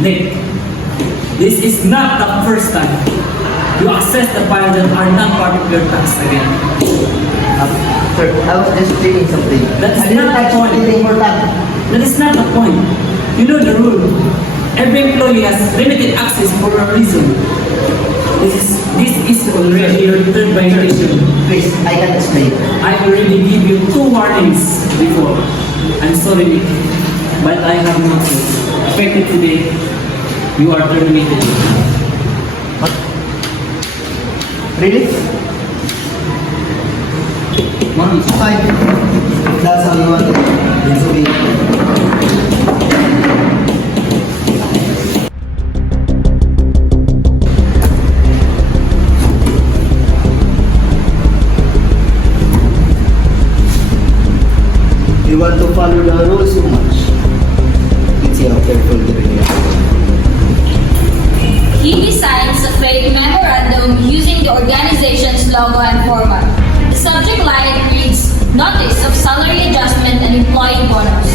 Nick, this is not the first time you access the files that are not part of your task again. Sir, I was just checking something. That's I didn't not the touch point. anything important. That is not the point. You know the rule. Every employee has limited access for a reason. This is already your third violation. Please, I can explain. I already gave you 2 warnings before. I'm sorry, Nick, but I have no choice. Effective today, you are terminated. What? Really? Morning. Fine. If that's how you want it, then so be it. You want to follow the rules so much. Let's see how careful they really are. He designs a fake memorandum using the organization's logo and format. The subject line reads, Notice of Salary Adjustment and Employee Bonus.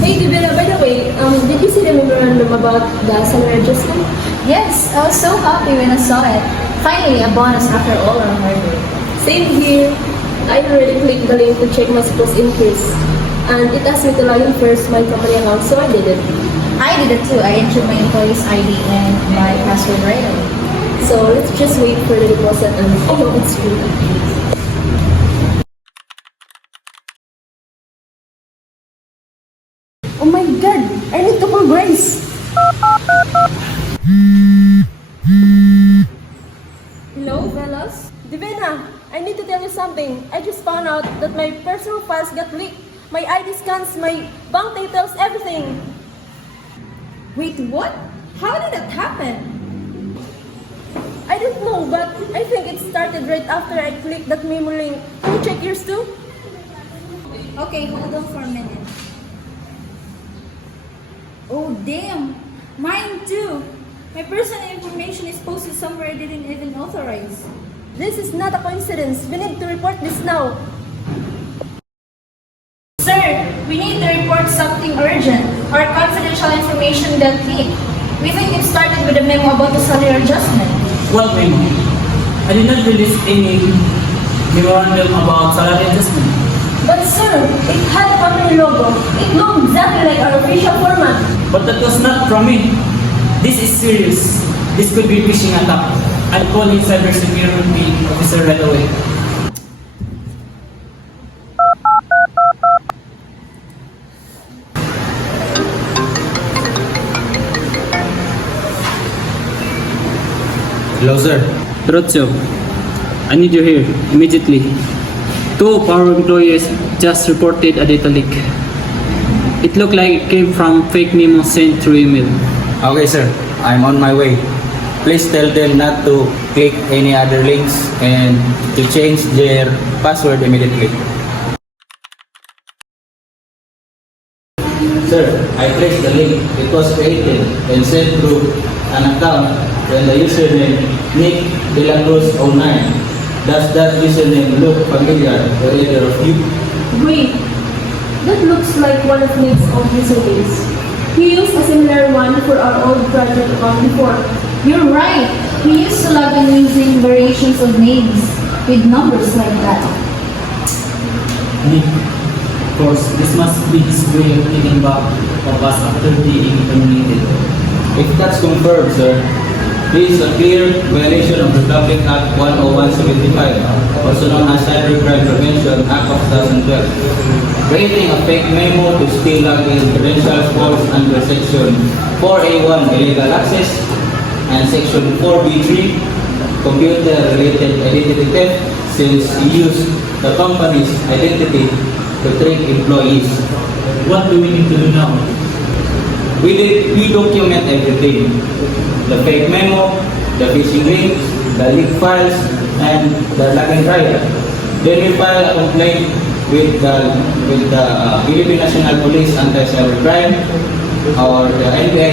Hey, Divina, by the way, did you see the memorandum about the salary adjustment? Yes, I was so happy when I saw it. Finally, a bonus after all our hard work. Same here. I already clicked the link to check my supposed increase. And it asked me to log in first my company account, so I did it. I did it too. I entered my employee's ID and my password right away. So let's just wait for the deposit and oh, it's true. Oh my god, I need to call Grace. Hello, fellas? Divina, I need to tell you something. I just found out that my personal files got leaked. My ID scans, my bank details, everything. Wait, what? How did that happen? I don't know, but I think it started right after I clicked that memo link. Can you check yours too? Okay, hold on for a minute. Oh, damn. Mine too. My personal information is posted somewhere I didn't even authorize. This is not a coincidence. We need to report this now. Sir, we need to report something urgent. Our confidential information got leaked. We think it started with a memo about the salary adjustment. What memo? I did not release any memorandum about salary adjustment. But sir, it had a company logo. It looked exactly like our official format. But that was not from me. This is serious. This could be phishing attack. I'll call in cybersecurity officer right away. Hello, sir. Trotso, I need you here immediately. 2 of our employees just reported a data leak. It looked like it came from fake memo sent through email. Okay, sir. I'm on my way. Please tell them not to click any other links and to change their password immediately. Sir, I pressed the link. It was created and sent through an account when the username Nick De La Cruz 09. Does that username look familiar to either of you? Wait, that looks like one of Nick's old usernames. He used a similar one for our old project account before. You're right. We used to log in using variations of names with numbers like that. Nick, of course, this must be his way of getting back of us after being terminated. If that's confirmed, sir, this is a clear violation of Republic Act 10175, also known as Cybercrime Prevention Act of 2012. Creating a fake memo to steal login credentials falls under Section 4A1 illegal access and Section 4B3 computer-related identity theft, since you use the company's identity to trick employees. What do we need to do now? We document everything. The fake memo, the phishing links, the leaked files, and the login trial. Then we file a complaint with the Philippine National Police Anti-Cybercrime or the NBI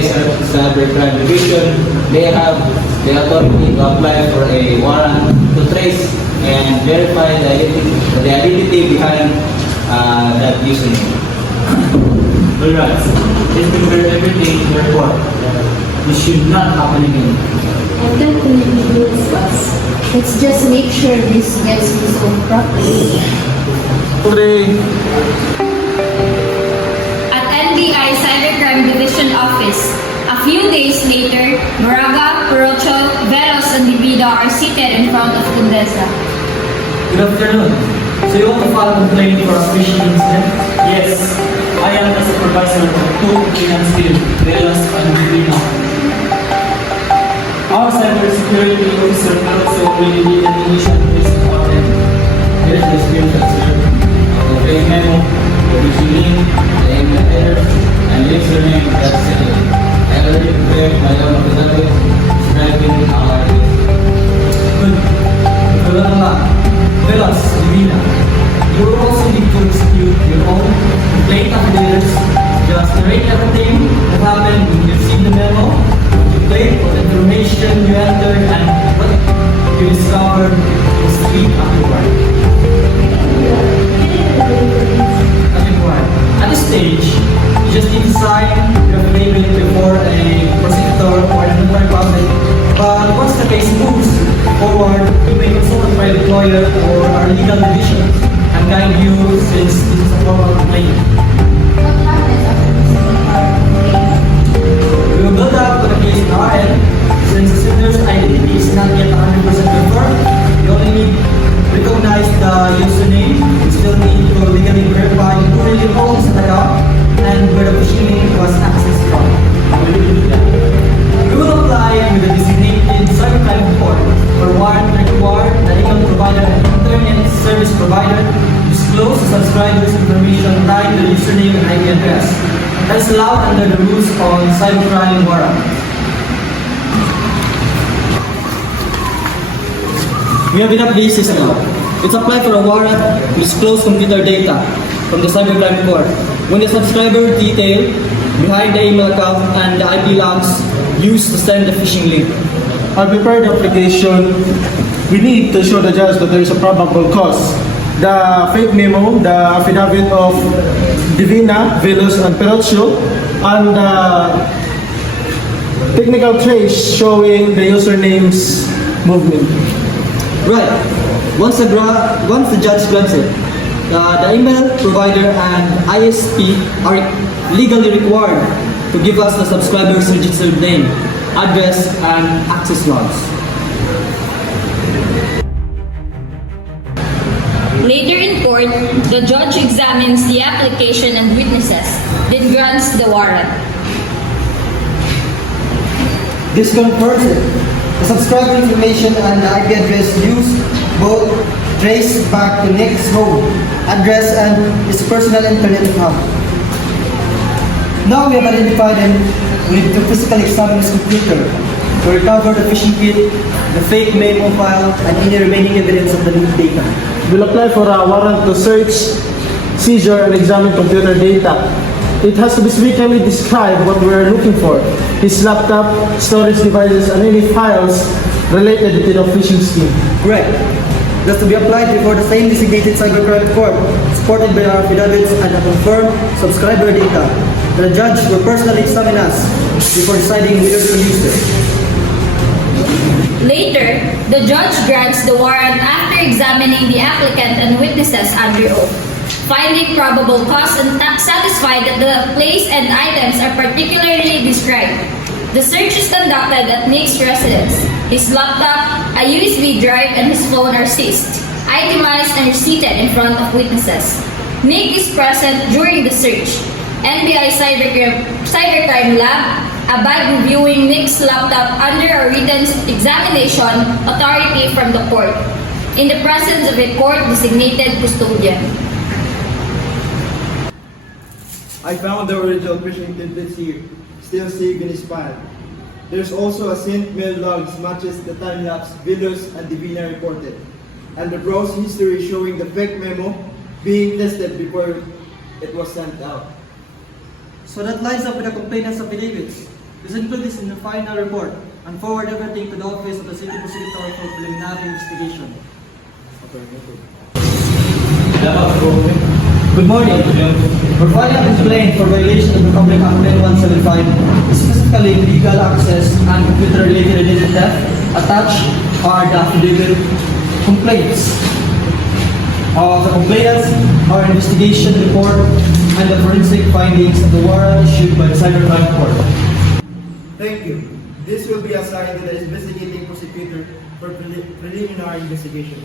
Cybercrime Division, they have the authority to apply for a warrant to trace and verify the identity behind that username. Whereas, it's been very everything in the report. This should not happen again. And definitely rules us. Let's just make sure this gets resolved properly. At NBI Cybercrime Division Office, a few days later, Moraga, Perocho, Velos, and Divida are seated in front of Condesa. Good afternoon. So you want to file a complaint for a phishing incident? Yes. I am the supervisor of two freelance team, Velos and Divina. Our cybersecurity officer also already did an initial investigation on them. Here's the screenshot, sir, of the fake memo, the phishing link, the email header, and the username that's it. I already prepared my own affidavit describing our list. Good. Wala. Velos, Divina. You will also need to execute your own complaint affidavits. Just narrate everything that happened when you received the memo, what you claimed, what information you entered, and what you discovered was week afterward. At this stage, you just need to sign your affidavit before a prosecutor or a notary public. But once the case moves forward, you may consult by the lawyer or our legal division and guide you since this is a formal complaint. What happens after receiving our complaint? We will build up to the case in our end. Since the sender's identity is not yet 100% confirmed, you only need to recognize the username. You still need to legally verify who really owns the account and where the phishing link was accessed from. We will apply with the designated cybercrime report for warrant required the email provider and internet service provider disclose the subscriber's information tied to the username and IP address. That is allowed under the rules on cybercrime warrant. We have enough basis now. Let's apply for a warrant to disclose computer data from the cybercrime report. When the subscriber detail behind the email account and the IP logs used to send the phishing link. Our prepared application, we need to show the judge that there is a probable cause. The fake memo, the affidavit of Divina, Velos, and Perocho, and the technical trace showing the username's movement. Right. Once the judge grants it, the email provider and ISP are legally required to give us the subscriber's registered name, address, and access logs. Later in court, the judge examines the application and witnesses, then grants the warrant. This confirms it. The subscriber information and the IP address used both trace back to Nick's home address and his personal internet account. Now we have identified him, we need to physically examine his computer to recover the phishing kit, the fake memo file, and any remaining evidence of the leaked data. We'll apply for a warrant to search, seizure, and examine computer data. It has to be specifically describe what we're looking for. His laptop, storage devices, and any files related to the phishing scheme. Correct. That's to be applied before the same designated cybercrime court, supported by our affidavits and a confirmed subscriber data. The judge will personally examine us before deciding whether to use it. Later, the judge grants the warrant after examining the applicant and witnesses under oath, finding probable cause and satisfied that the place and items are particularly described. The search is conducted at Nick's residence. His laptop, a USB drive, and his phone are seized, itemized, and seated in front of witnesses. Nick is present during the search. NBI Cybercrime Lab abide reviewing Nick's laptop under a written examination authority from the court, in the presence of a court-designated custodian. I found the original phishing template here, still saved in his file. There's also a sent mail logs matches the time-lapse Velos and Divina reported, and the browse history showing the fake memo being tested before it was sent out. So that lines up with the complainant's affidavits. Please include this in the final report and forward everything to the office of the city prosecutor for preliminary investigation. Good morning. We're filing a complaint for violation of the Public Act 175, specifically illegal access and computer-related identity theft. Attached are the affidavit complaints of the complainants, our investigation report, and the forensic findings of the warrant issued by the Cybercrime Court. Thank you. This will be assigned to the investigating prosecutor for preliminary investigation.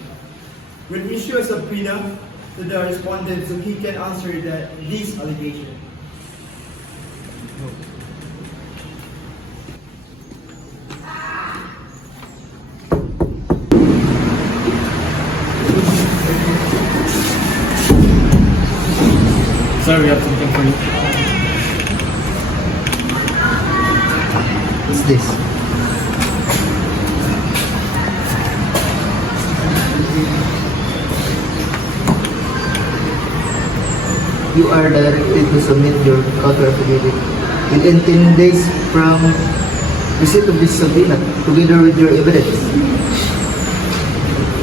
We'll issue a subpoena to the respondent so he can answer these allegations. Sir, we have something for you. What's this? You are directed to submit your counter affidavit within 10 days from receipt of this subpoena, together with your evidence.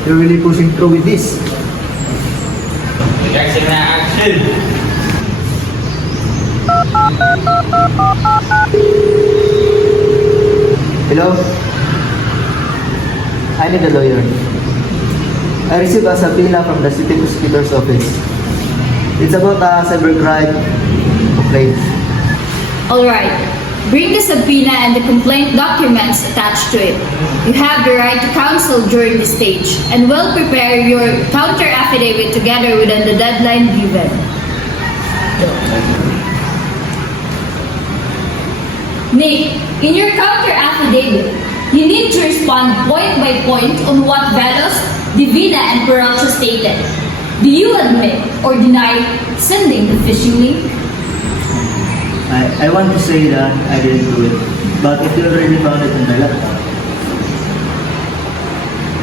You're really pushing through with this. Action na action! Hello? I need a lawyer. I received a subpoena from the city prosecutor's office. It's about a cybercrime complaint. Alright, bring the subpoena and the complaint documents attached to it. You have the right to counsel during this stage and will prepare your counter affidavit together within the deadline given. Nick, in your counter affidavit, you need to respond point by point on what Velos, Divina, and Peralta stated. Do you admit or deny sending the phishing link? I want to say that I didn't do it, but if you already found it on my laptop.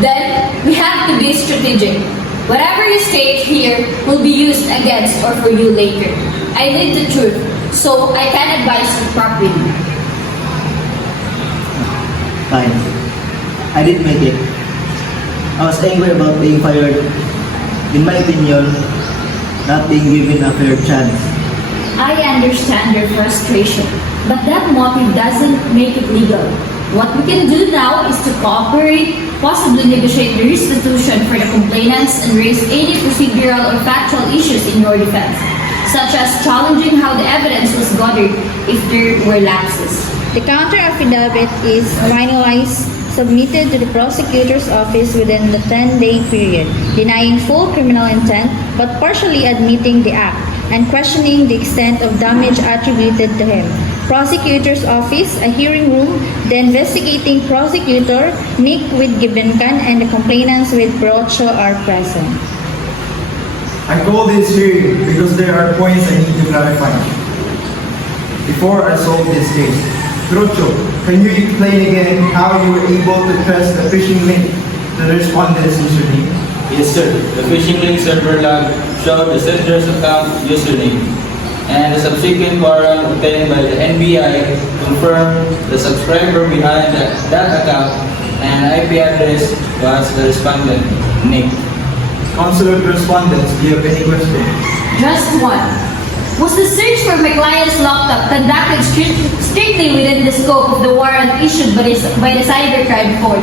Then, we have to be strategic. Whatever you state here will be used against or for you later. I need the truth, so I can advise you properly. Fine. I did make it. I was angry about being fired. In my opinion, not being given a fair chance. I understand your frustration, but that motive doesn't make it legal. What we can do now is to cooperate, possibly negotiate the restitution for the complainants and raise any procedural or factual issues in your defense, such as challenging how the evidence was gathered if there were lapses. The counter affidavit is finalized, submitted to the prosecutor's office within the 10-day period, denying full criminal intent but partially admitting the act and questioning the extent of damage attributed to him. Prosecutor's office, a hearing room, the investigating prosecutor, Nick with Gibenkan, and the complainants with Brocho are present. I call this hearing because there are points I need to clarify before I solve this case. Brocho, can you explain again how you were able to trace the phishing link to the respondent's username? Yes, sir. The phishing link server log showed the sender's account username, and the subsequent warrant obtained by the NBI confirmed the subscriber behind that account and IP address was the respondent, Nick. Counselor respondents, do you have any questions? Just one. Was the search for my client's laptop conducted strictly within the scope of the warrant issued by the Cybercrime Court?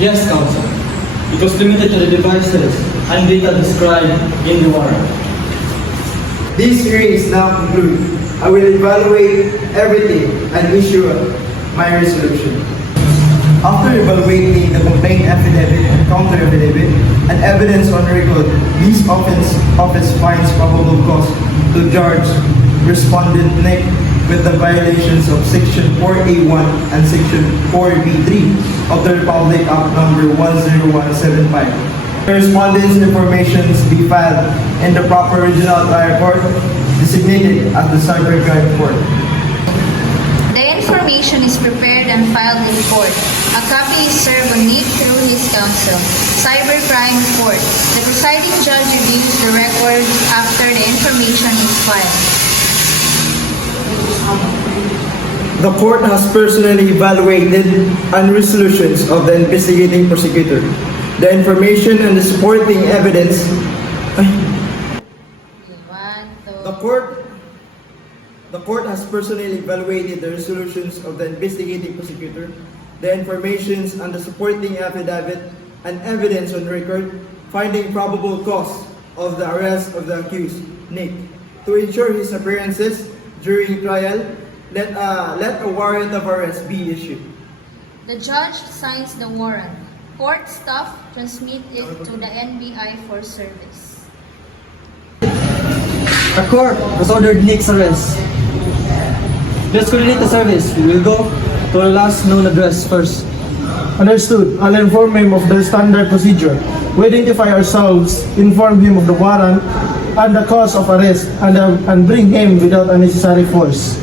Yes, counsel. It was limited to the devices and data described in the warrant. This hearing is now concluded. I will evaluate everything and issue my resolution. After evaluating the complaint affidavit and counter affidavit and evidence on record, this office finds probable cause to charge respondent Nick with the violations of Section 4A1 and Section 4B3 of the Republic Act Number 10175. The respondent's information be filed in the proper regional trial court designated as the Cybercrime Court. The information is prepared and filed in court. A copy is served on Nick through his counsel. Cybercrime Court. The presiding judge reviews the record after the information is filed. The court has personally evaluated on resolutions of the investigating prosecutor. The information and the supporting evidence. The court has personally evaluated the resolutions of the investigating prosecutor, the informations and the supporting affidavit and evidence on record, finding probable cause of the arrest of the accused, Nick. To ensure his appearances during trial, let a warrant of arrest be issued. The judge signs the warrant. Court staff transmit it to the NBI for service. The court has ordered Nick's arrest. Let's coordinate the service. We will go to the last known address first. Understood. I'll inform him of the standard procedure. We identify ourselves, inform him of the warrant and the cause of arrest, and bring him without unnecessary force.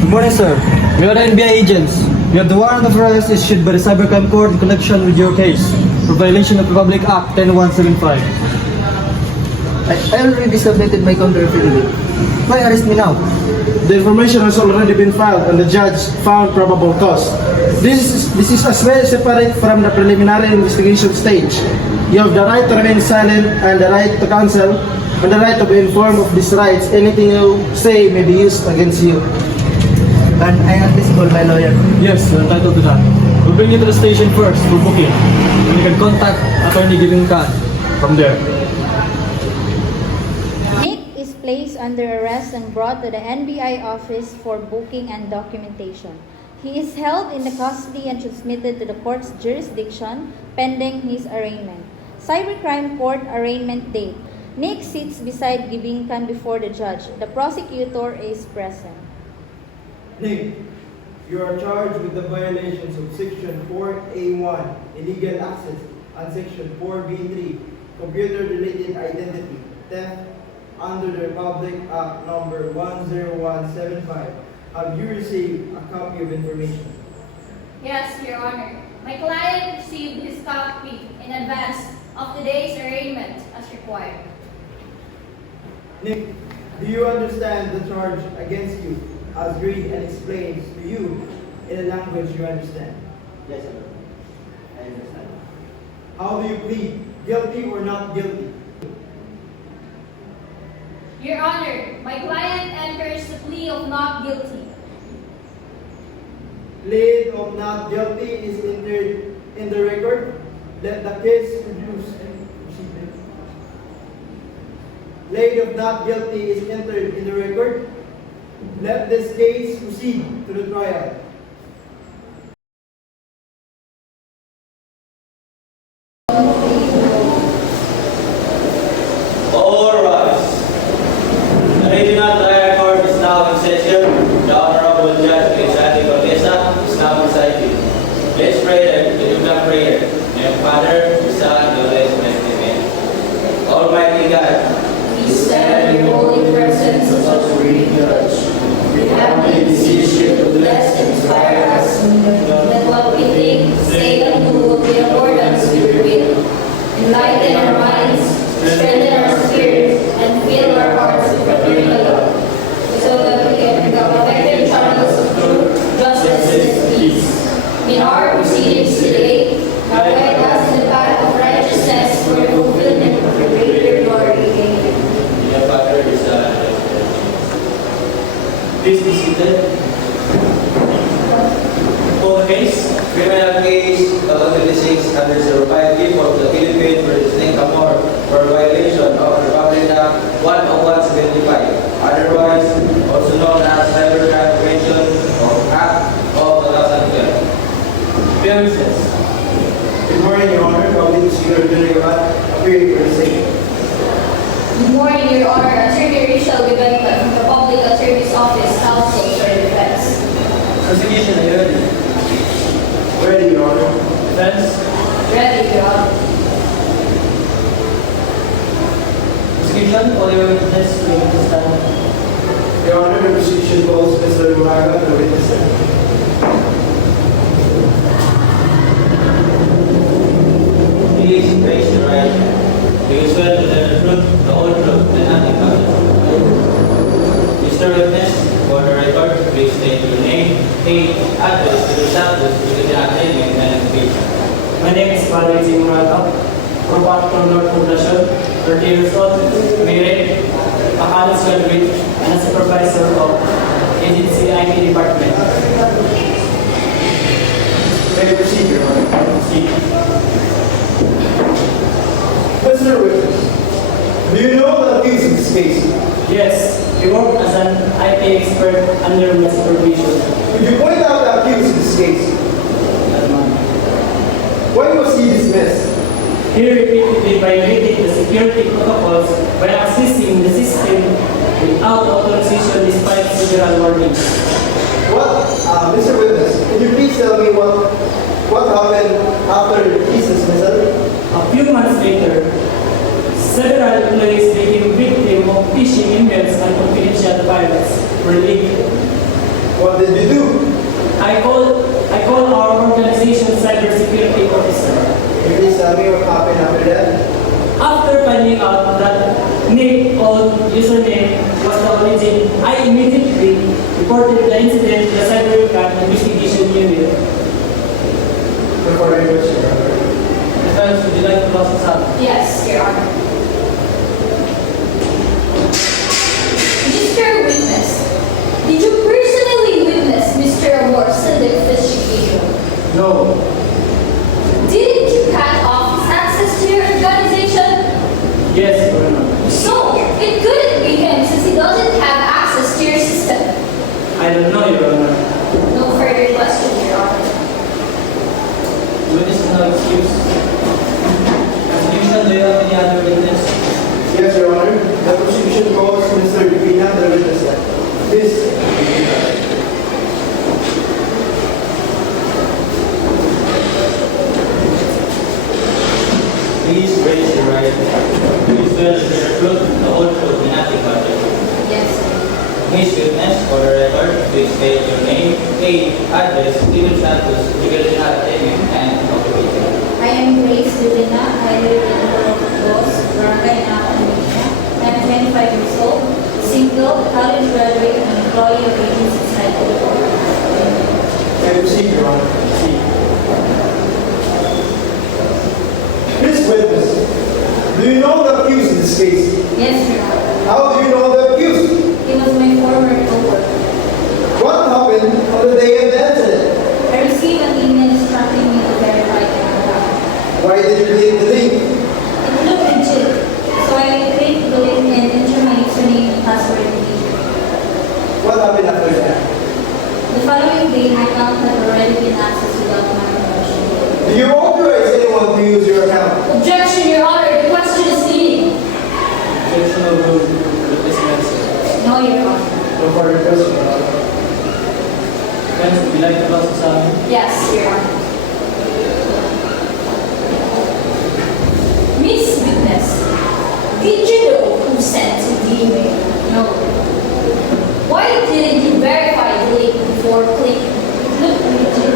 Good morning, sir. We are the NBI agents. We have the warrant of arrest issued by the Cybercrime Court in connection with your case for violation of Republic Act 10175. I already submitted my counter affidavit. Why arrest me now? The information has already been filed and the judge found probable cause. This is as well separate from the preliminary investigation stage. You have the right to remain silent and the right to counsel and the right to be informed of these rights. Anything you say may be used against you. And I am visible, my lawyer. Yes, you're entitled to that. We'll bring you to the station first for booking. And you can contact Attorney Giving Khan from there. Nick is placed under arrest and brought to the NBI office for booking and documentation. He is held in the custody and transmitted to the court's jurisdiction pending his arraignment. Cybercrime Court arraignment date. Nick sits beside Giving Khan before the judge. The prosecutor is present. Nick, you are charged with the violations of Section 4A1, illegal access, and Section 4B3, computer-related identity, theft, under the Republic Act number 10175. Have you received a copy of information? Yes, Your Honor. My client received his copy in advance of today's arraignment as required. Nick, do you understand the charge against you as read and explained to you in a language you understand? Yes, sir. I understand. How do you plead? Guilty or not guilty? Your Honor, my client enters the plea of not guilty. Plea of not guilty is entered in the record. Let the case reduce and proceed. Plea of not guilty is entered in the record. Let this case proceed to the trial. All rise. The Regional Trial Court is now in session. The Honorable Judge Elizalde Cortesa is now presiding. Let's pray the Jubilant prayer. Name Father, the Son, the Holy Spirit. Almighty God, We stand in your holy presence as a supreme judge. We humbly beseech you to bless and inspire us, that what we think, say, and do will be in accordance with your will. Enlighten our minds, strengthen our spirits, and fill our hearts with fraternal love, so that we can become effective channels of truth, justice, and peace. In our proceedings today, guide us in the path of righteousness for the fulfillment of your greater glory. Amen. the Father, the Son, and the Holy Spirit. Please be seated. For the case, criminal case 2026 under 05 of the Philippines versus Singapore for violation of Republic Act 10175, otherwise also known as Cybercrime Prevention of Act of 2012. Appearances. Good morning, Your Honor. Public Prosecutor General appearing for the same. Good morning, Your Honor. Attorney Rachel Gabenta from the Public Attorney's Office, Counsel for Defense. Prosecution, are you ready? Ready, Your Honor. Defense. Ready, Your Honor. Prosecution, all your witnesses will need to stand. Your Honor, the prosecution calls Mr. Buraga to witness stand. Please raise your right hand. Do you swear to tell the truth, the whole truth, age, address, civil status, education attainment, and education. My name is Father Jim Murata, from Patron North Poblacion, 30 years old, married, a college graduate, and a supervisor of agency IT department. May I proceed, Your Honor? See, Mr. Witness, do you know the accused in this case? yes, he worked as an IT expert under my supervision. Could you point out the accused in this case? Why was he dismissed? He repeatedly violated the security protocols by accessing the system without authorization despite several warnings. Mr. Witness, could you please tell me what happened after his dismissal? A few months later, several employees became victim of phishing emails and confidential files were leaked. What did you do? I called our organization's cybersecurity officer. Can you please tell me what happened after that? After finding out that Nick old username was the origin, I immediately reported the incident to the cybercrime investigation unit. Before I question, Your Honor. Defense, would you like to cross examine? Yes, Your Honor. Mr. Witness, did you personally witness Mr. Awar's investigation? No. Didn't you cut off his access to your organization? Yes, Your Honor. So, it couldn't be him since he doesn't have access to your system. I don't know, Your Honor. No further questions, Your Honor. Witness is no excuse. Prosecution, do you have any other witness? Yes, Your Honor. The prosecution calls Mr. Divina, the witness. Please. Please raise your right hand. Please swear to bear truth, the whole truth, and nothing but the truth. Yes. Please witness for the record, please state your name, age, address, civil status, education attainment, and occupation. I am Grace Divina. I live in Los, Barangay Nacanisha. I am 25 years old, single, college graduate, and employee of Agency Cycle. May I proceed, Your Honor? Proceed. Please witness, do you know the accused in this case? Yes, Your Honor. How do you know the accused? He was my former co-worker. What happened on the day of the incident? I received an email instructing me to verify the account. Why did you click the link? It looked legit, so I clicked the link and entered my username and password immediately. What happened after that? The following day, my account had already been accessed without my permission. Do you authorize anyone to use your account? Objection, Your Honor. The question is leading. Objection overruled. Witness answer. No, Your Honor. No further question, Your Honor. Defense, would you like to cross examine? Yes, Your Honor. Miss Witness, did you know who sent the email? No. Why didn't you verify the link before clicking? It looked legit.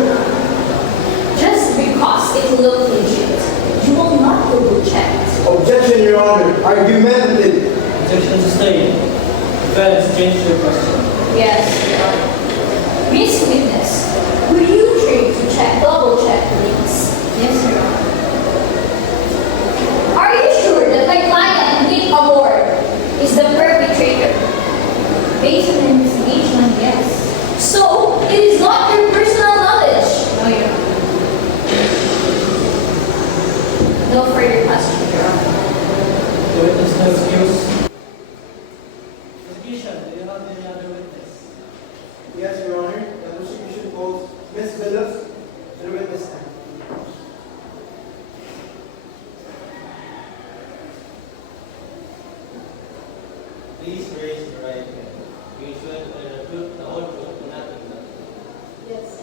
Just because it looked legit, you will not double check it. Objection, Your Honor. Argumentative. Objection sustained. Defense, change your question. Yes, Your Honor. Miss Witness, were you trained to double check links? Yes, Your Honor. Are you sure that my client, Nick Award, is the perpetrator? Based on investigation, yes. So, it is not your personal knowledge. No, Your Honor. No further questions, Your Honor. The witness no excuse. Prosecution, do you have any other witness? Yes, Your Honor. The prosecution calls Ms. Villas to the witness stand. Please raise your right hand. Please swear to bear the truth, the whole truth, and nothing but the truth. Yes,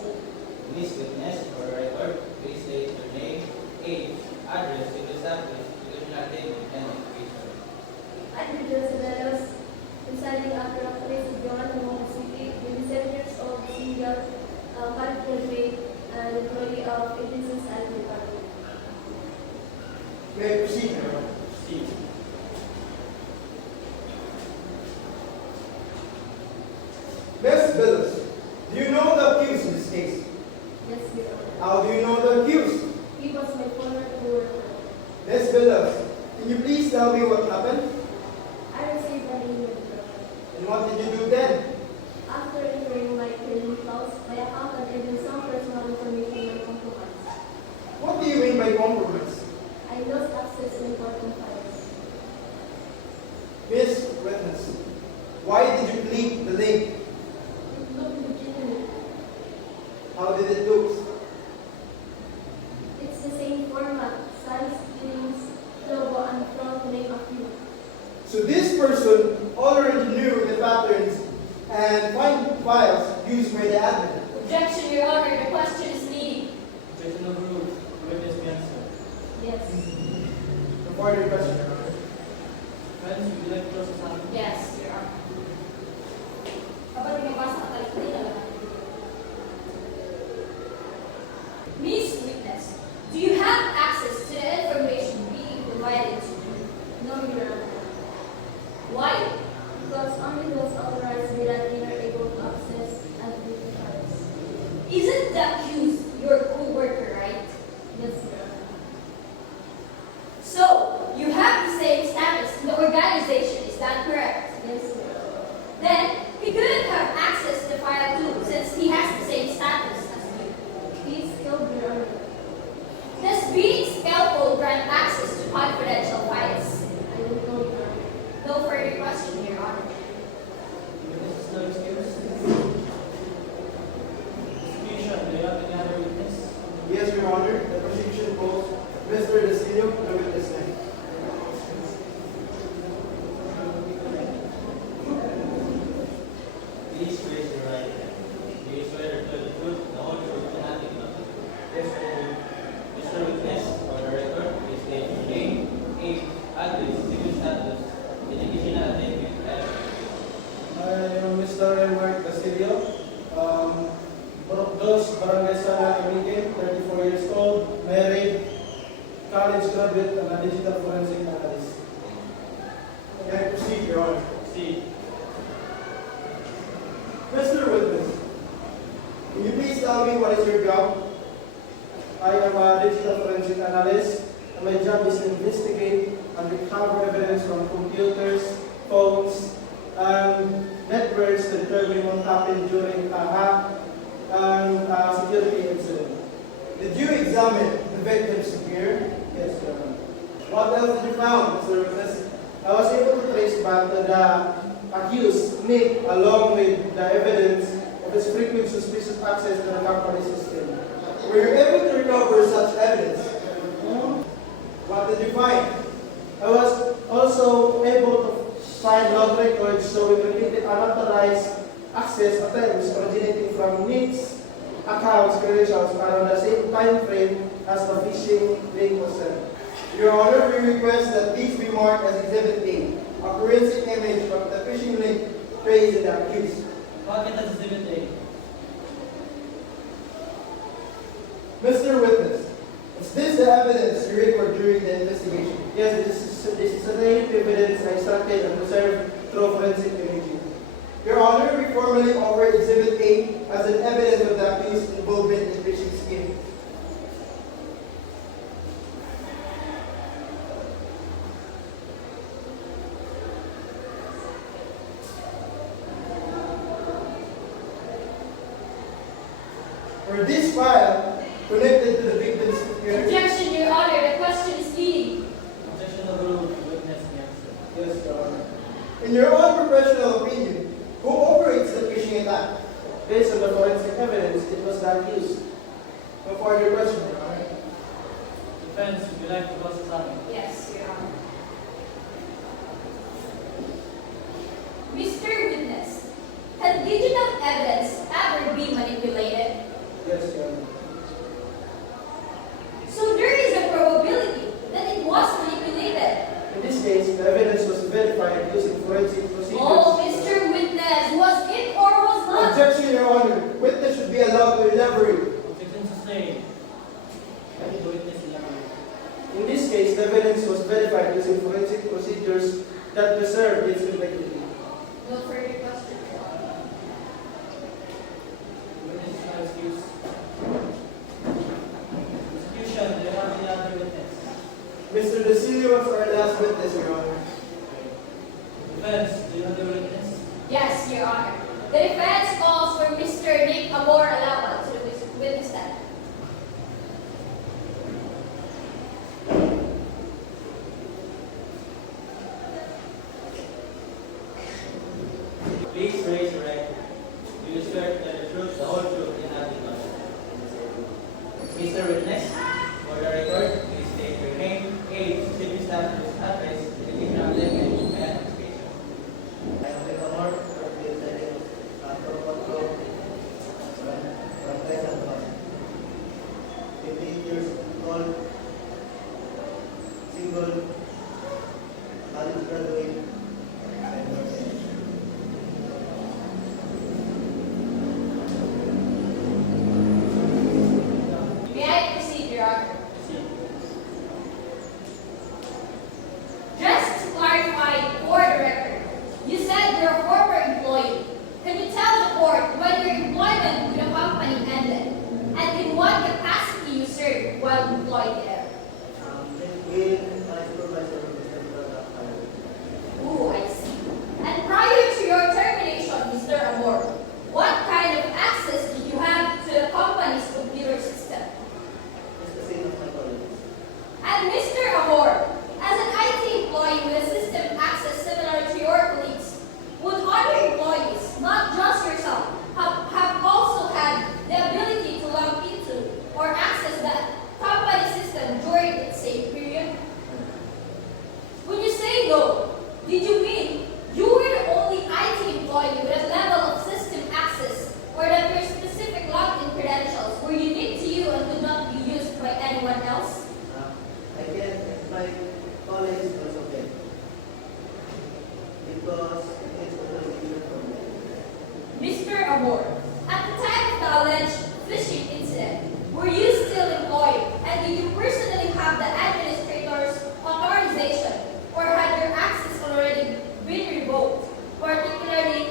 Please witness for the record, please state your name, age, address, civil status, education attainment, and occupation. I'm Joseph Velos, residing after a place of Johan Hong City, 27 years old, single, college graduate, and employee of Agencies and Department. May I proceed, Your Honor? Proceed. Ms. Villas, do you know the accused tell me what happened? I received an email. And what did you do then? After entering my credit files, my account and even some personal information were compromised. What do you mean by compromise? I lost access to important files. Miss Witness, why did you click the link? It looked legitimate. How did it look? It's the same format, size, names, logo, and front to name a few. So this person already knew the patterns and find files used by the admin. Objection, Your Honor. The question is leading. Objection overruled. Witness may answer. Yes. The further question, Your Honor. Friends, would you like to close this out? Yes, Your Honor. Kapag mabasa ka talaga, hindi na lang. Miss Witness, do you have access to the information being provided to you? No, Your Honor. Why? Because only those authorized by that name are able to access and view the files. Isn't the accused your co-worker, right? Yes, Your Honor. So, you have the same status in the organization, is that correct? Yes, Your Honor. Then, he couldn't have access to the file too, since he has the same status as you. Please kill Your Honor. Does being skillful grant access to confidential files? I don't know, Your Honor. No further question, Your Honor. Witness is not excused. Prosecution, do you have any other witness? Yes, Your Honor. The prosecution calls Mr. Desilio the witness stand. Please raise your right hand. Do you swear to tell the truth, the whole truth, and nothing but the truth? Yes, I do. Mr. Witness, for the record, please state your name, age, address, civil status, educational attainment, and I am Mr. Mark Basilio, Dos Barangay Sala, Cavite, 34 years old, married, college graduate, and a digital forensic analyst. Can I proceed, Your Honor? See. Mr. Witness, can you please tell me what is your job? I am a digital forensic analyst, and my job is to investigate and recover evidence from computers, phones, and networks to determine what happened during a hack and a security incident. Did you examine the victim's computer? Yes, Your Honor. What else did you found, Mr. Witness? I was able to trace back to the accused, Nick, along with the evidence of his frequent suspicious access to the company system. Were you able to recover such evidence? What did you find? I was also able to find log records showing repeated unauthorized access attempts originating from Nick's accounts credentials around the same time frame as the phishing link was sent. Your Honor, we request that these be marked as Exhibit A, a forensic image of the phishing link traced in the accused. Bakit ang Exhibit A? Mr. Witness, is this the evidence you record during the investigation? Yes, this is a native evidence I extracted and preserved through forensic imaging. Your Honor, we formally offer Exhibit A as an evidence of the accused's involvement in phishing scheme. For this file connected to the victim's computer, Objection, Your Honor. The question is leading. Objection overruled. Witness may answer. Yes, Your Honor. in your own professional opinion, who operates the phishing attack? Based on the forensic evidence, it was the accused. No further question, Your Honor. Defense, would you like to close this out? Yes, Your Honor. Mr. Witness, can digital evidence ever be manipulated? Yes, Your Honor. So there is a probability that it was manipulated. In this case, the evidence was verified using forensic procedures. Oh, Mr. Witness, was it or was not? Objection, Your Honor. Witness should be allowed to elaborate. Objection sustained. Let the witness elaborate. In this case, the evidence was verified using forensic procedures that preserved its integrity. No further question, Your Honor. Witness is not excused. Prosecution, do you have any other witness? Mr. Desilio was our last last witness, Your Honor. Defense, do you have the witness? Yes, Your Honor. The defense calls for Mr. Nick Amor Alawa to the witness stand. Please raise your right hand. Do you swear to tell the truth, the whole truth, and nothing but the truth? Mr. Witness, for the record, please state your name, age, civil status, address, religion of language, and occupation. I am Amor, representing Propotro from Quezon City. 15 years old, single, college graduate, and nursing. May I proceed, Your Honor? Just to clarify for the record, you said you're a former employee. Can you tell the court when your employment with the company ended and in what capacity you served while employed there? With my supervisor, Mr. Braga. Ooh, I see. And prior to your termination, Mr. Amor, what kind of access did you have to the company's computer system? It's the same as my colleagues. And Mr. Amor, as an IT employee with a system access similar to your colleagues, would other employees, not just yourself, have also had the ability to log into or access that company system during its same period? When you say no, did you mean you were the only IT employee with a level of system access, or that your specific login credentials were unique to you and could not be used by anyone else? Again, my colleagues was okay. Because it's authorization from them. Mr. Amor, at the time of the alleged phishing incident, were you still employed and did you personally have the administrator's authorization or had your access already been revoked, particularly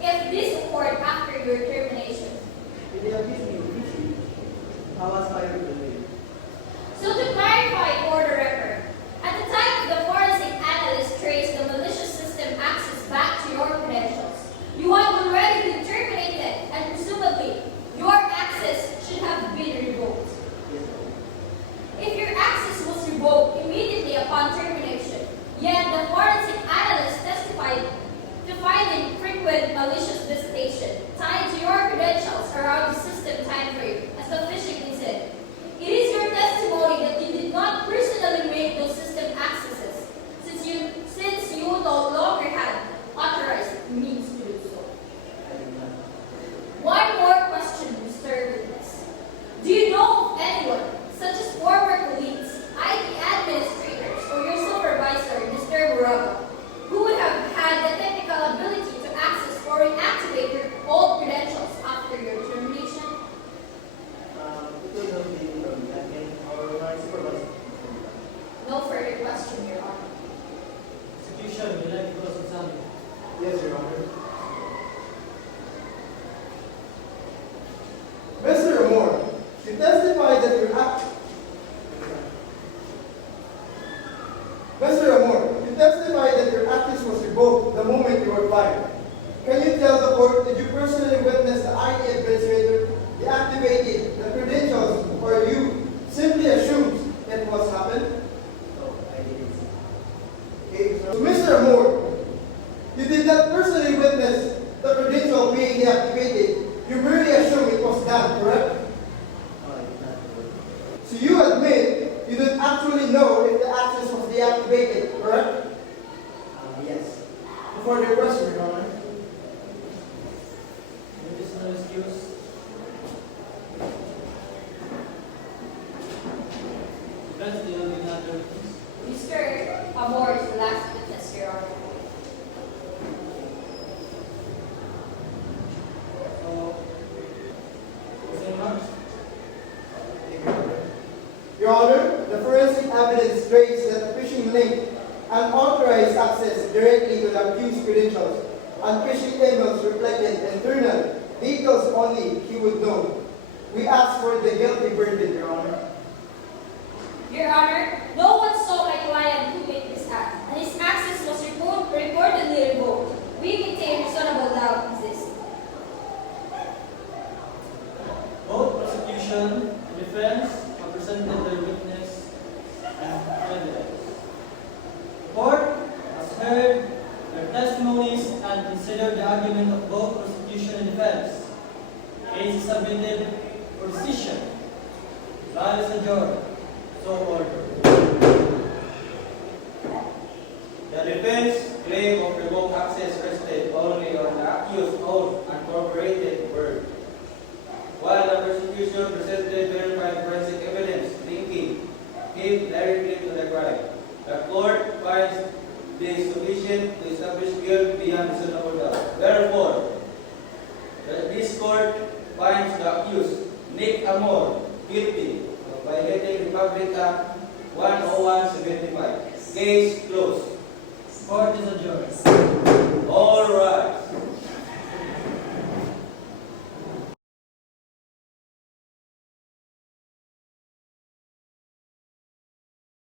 if this occurred after your termination? If they accuse me of phishing, I was fired today. So to clarify for the record, at the time the forensic analyst traced the malicious system access back to your credentials, you had already been terminated and presumably your access should have been revoked. Yes, sir. If your access was revoked immediately upon termination, yet the forensic analyst testified to finding frequent malicious visitation tied to your credentials around the system time frame as the phishing incident, it is your testimony that you did not personally make those system accesses since you no longer had authorized means to do so. I did not. One more question, Mr. Witness. Do you know of anyone, such as former colleagues, IT administrators, or your supervisor, Mr. Buraga, who would have had the technical ability to access or reactivate your old credentials after your termination? It could have been from the admin or my supervisor. No further question, Your Honor. Execution, would you like to cross-examine? Yes, Your Honor. Mr. Amor, you testified that your Mr. Amor, you testified that your access was revoked the moment you were fired. Can you tell the court, did you personally witness the IT administrator deactivated the credentials, or you simply assumed that was happened? No, I didn't. Okay, so Mr. Amor, you did not personally witness the credential being deactivated. You merely assume it was done, correct? No, I did not. So you admit you didn't actually know if the access was deactivated, correct? Yes. Before the question, Your Honor. There is no excuse. Defense, do you have any other witness? Mr. Amor is the last witness, Your Honor. So, closing remarks? Your Honor, the forensic evidence traced that the phishing link unauthorized access directly to the accused credentials and phishing emails reflected internal details only he would know. We ask for the guilty verdict, Your Honor. Your Honor, no one saw my client commit this act. prosecution and defense have presented their witness and evidence. The court has heard their testimonies and considered the argument of both prosecution and defense. Case is submitted for decision. Trial is adjourned. So ordered. The defense claim of remote access rested only on the accused's own uncorroborated word, while the prosecution presented verified forensic evidence linking him directly to the crime. The court finds this sufficient to establish guilt beyond reasonable doubt. Therefore, this court finds the accused, Nick Amor, guilty of violating Republic Act 101/75. Case closed. Court is adjourned. All rise.